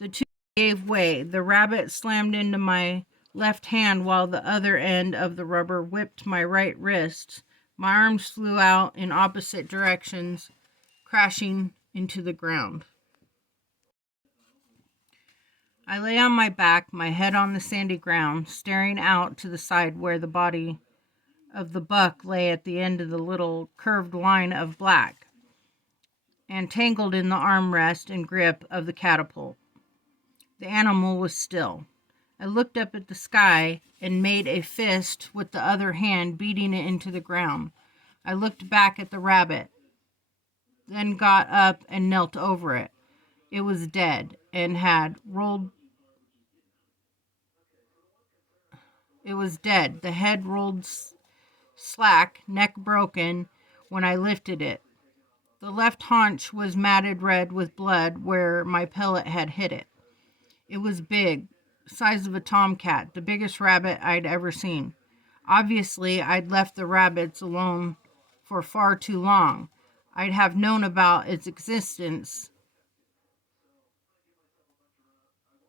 The tube gave way. The rabbit slammed into my left hand while the other end of the rubber whipped my right wrist. My arms flew out in opposite directions, crashing into the ground. I lay on my back, my head on the sandy ground, staring out to the side where the body of the buck lay at the end of the little curved line of black, and tangled in the armrest and grip of the catapult. The animal was still. I looked up at the sky and made a fist with the other hand, beating it into the ground. I looked back at the rabbit, then got up and knelt over it. It was dead and had rolled. It was dead. The head rolled slack, neck broken when I lifted it. The left haunch was matted red with blood where my pellet had hit it. It was big, size of a tomcat, the biggest rabbit I'd ever seen. Obviously, I'd left the rabbits alone for far too long. I'd have known about its existence.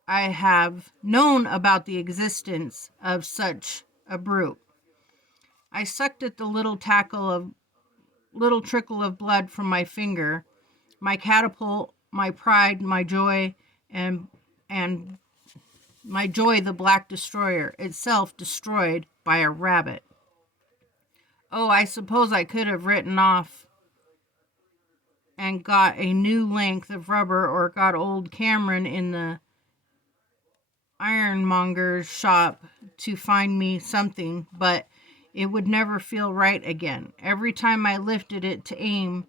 I have known about the existence of such a brute. I sucked at the little trickle of blood from my finger. My catapult, my pride, my joy, and my joy, the black destroyer, itself destroyed by a rabbit. Oh, I suppose I could have written off and got a new length of rubber, or got old Cameron in the ironmonger's shop to find me something, but it would never feel right again. Every time I lifted it to aim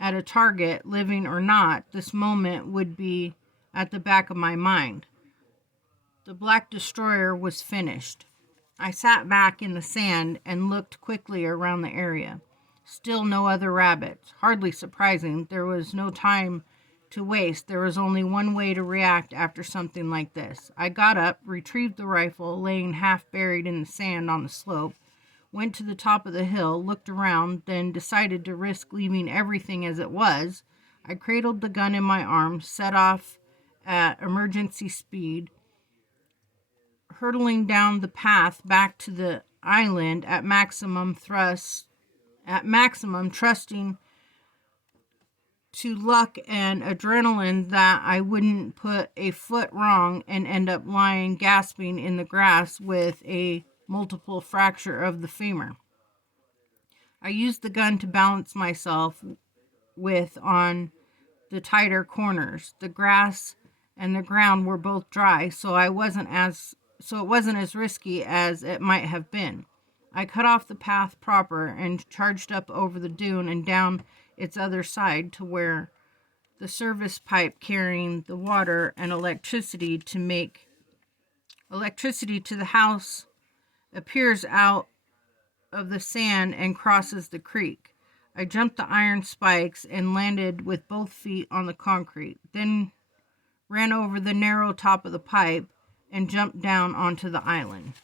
at a target, living or not, this moment would be at the back of my mind. The black destroyer was finished. I sat back in the sand and looked quickly around the area. Still no other rabbits. Hardly surprising. There was no time to waste. There was only one way to react after something like this. I got up, retrieved the rifle, laying half buried in the sand on the slope, went to the top of the hill, looked around, then decided to risk leaving everything as it was. I cradled the gun in my arms, set off at emergency speed, hurtling down the path back to the island at maximum, trusting to luck and adrenaline that I wouldn't put a foot wrong and end up lying gasping in the grass with a multiple fracture of the femur. I used the gun to balance myself with on the tighter corners. The grass and the ground were both dry, so it wasn't as risky as it might have been. I cut off the path proper and charged up over the dune and down its other side to where the service pipe carrying the water and electricity to the house appears out of the sand and crosses the creek. I jumped the iron spikes and landed with both feet on the concrete, then ran over the narrow top of the pipe and jumped down onto the island.